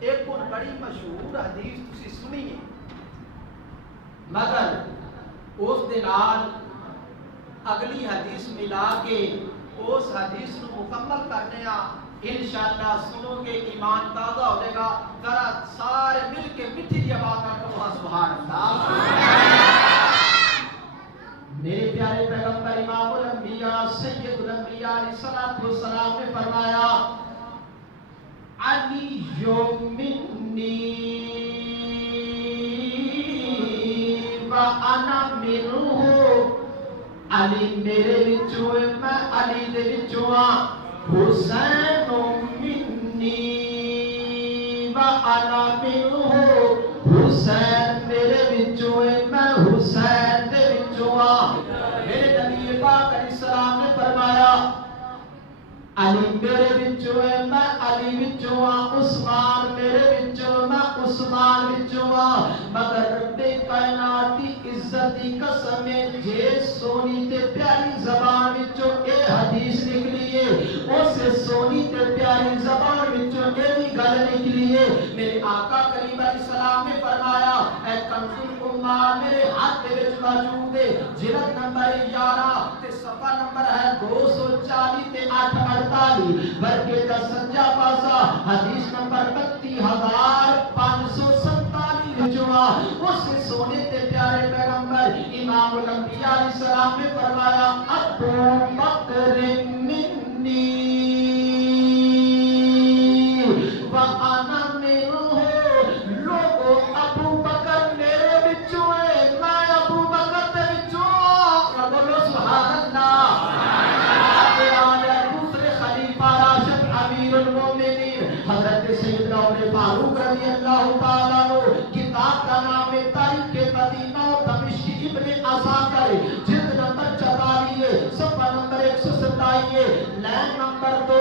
ایک اور بڑی مشہور حدیث تسی سنی ہے، مگر اس دے نال اگلی حدیث ملا کے اس حدیث نو مکمل کرنے انشاءاللہ سنو گے ایمان تازہ ہو جائے گا. ذرا سارے مل کے میٹھی جی آواز میں کہو سبحان اللہ. میرے پیارے پیغمبر امام الانبیاء سید الانبیاء علیہ الصلوۃ والسلام نے فرمایا علی منی و انا منہ، علی میرے وچوں ہے میں علی دے وچوں ہاں. حسین منی و انا منہ، حسین میرے وچوں ہے میں حسین دے وچوں ہاں. میرے نبی پاک علیہ السلام نے فرمایا علی میرے وچوں ہے میں علی وچوں ہاں، عثمان میرے وچوں میں عثمان وچوں ہاں. مگر رب کائنات دی عزت دی قسم ہے جے سونی تے پیاری زبان وچوں اے حدیث نکلی ہے، اس سونی تے پیاری زبان وچوں اے بھی گل نکلی ہے. میرے آقا کریم علیہ السلام نے فرمایا اے کنز الامہ میرے ہاتھ دے وچ موجود ہے، جلد نمبر 11 تے صفحہ نمبر ہے 240 تے 848، بلکہ دا سجا پاسا حدیث نمبر 32547 وچوں اس سونے تے پیارے پیغمبر امام الانبیاء علیہ السلام نے فرمایا ابو بکر منی و انا منہ، لوگو ابو بکر میرے وچوں ہے میں ابو بکر دے وچوں. بولو سبحان اللہ. دوسرے خلیفہ راشد امیر المومنین حضرت سیدنا عمر فاروق رضی اللہ تعالیٰ عنہ، کتاب کا نام ہے تاریخ مدینہ و دمشق ابن عساکر، جلد نمبر 44 صفحہ نمبر 127 لائن نمبر 2.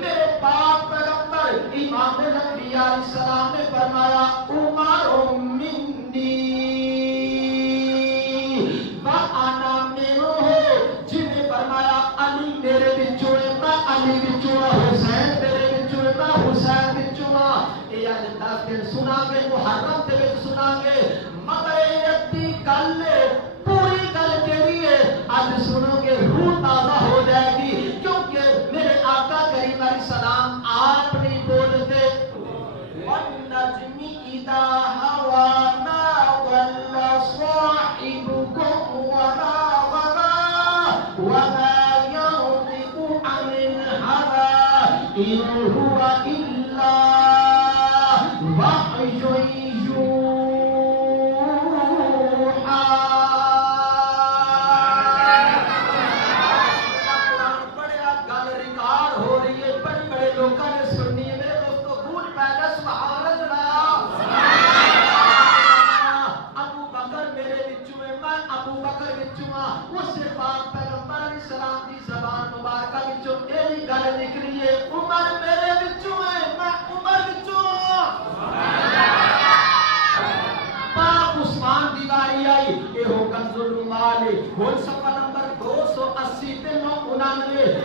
میرے پاک پیغمبر امام الانبیاء علیہ السلام نے فرمایا عمر منی و انا منہ، جن نے فرمایا علی میرے وچوں ہے میں علی وچوں ہاں، حسین میرے وچوں ہے میں حسین وچوں ہاں. یہ اج 10 دن سنا گے محرم دے وچ سنا گے، مگر یہ ادھی گل پوری گل کیڑی ہے اج سنو گے روح تازہ ہو جائے گی. کیونکہ میرے آقا کریم علیہ السلام آپ نہیں بولتے والنجم اذا هوى ما ضل صاحبكم وما غوى وما ينطق عن الهوى إن هو إلا وحي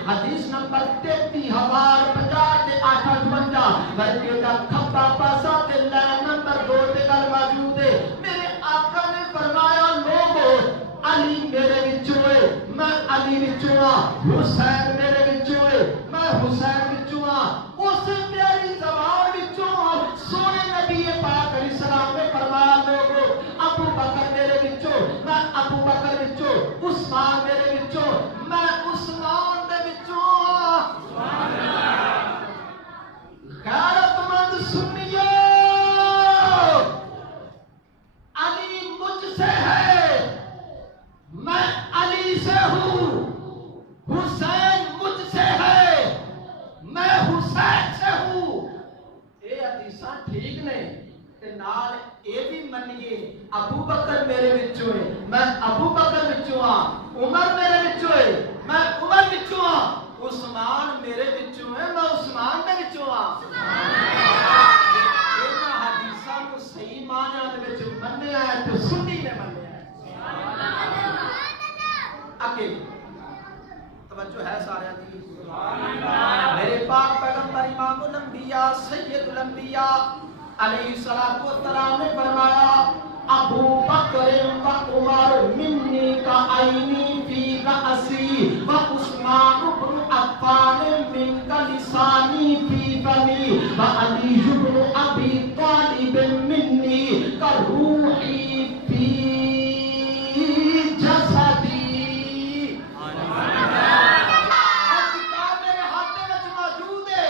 حدیث نمبر 33,050 بلکہ دا کھبا پاسا تے لائن نمبر 2 تے گل موجود ہے. میرے آقا نے فرمایا لوگو علی میرے وچوں ہے میں علی وچوں ہاں، حسین میرے وچوں ہے میں حسین وچوں ہاں. اس پیاری زبان وچوں سونے نبی پاک علیہ السلام نے فرمایا لوگو ابو بکر میرے وچوں میں ابو بکر وچوں، عثمان میرے وچوں میں عثمان دے وچوں. غیرت مند سنیو علی مجھ سے ہے میں علی سے ہوں، حسین مجھ سے ہے میں حسین سے ہوں. اے حدیثاں ٹھیک نے تے نال اے بھی منیے ابو بکر میرے وچوں ہے میں ابو بکر وچوں ہاں، عمر میرے وچوں ہے میں عمر وچوں ہاں، عثمان میرے وچوں ہے میں عثمان دے وچوں ہاں. انہاں حدیثاں کو صحیح معنی دے وچ منیا ہے تے سنی نے منیا ہے. اکیلی توجہ ہے سارے دی. میرے پاک پیغمبر امام الانبیاء الانبیاء سید الانبیاء علیہ الصلوۃ والسلام نے فرمایا ابو بکر و عمر منی کا عینی فی رأسی و عثمان بن عفان من کا لسانی فی فمی و علی بن ابی طالب منی کا روحی فی جسدی. کتاب میرے ہاتھ میں موجود ہے،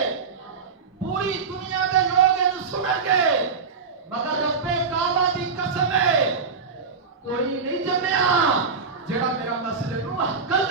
پوری دنیا کے لوگ ان سنیں گے مگر رب کعبہ دی قسم ہے کوئی نہیں جمیا جڑا میرا مسئلے نو حل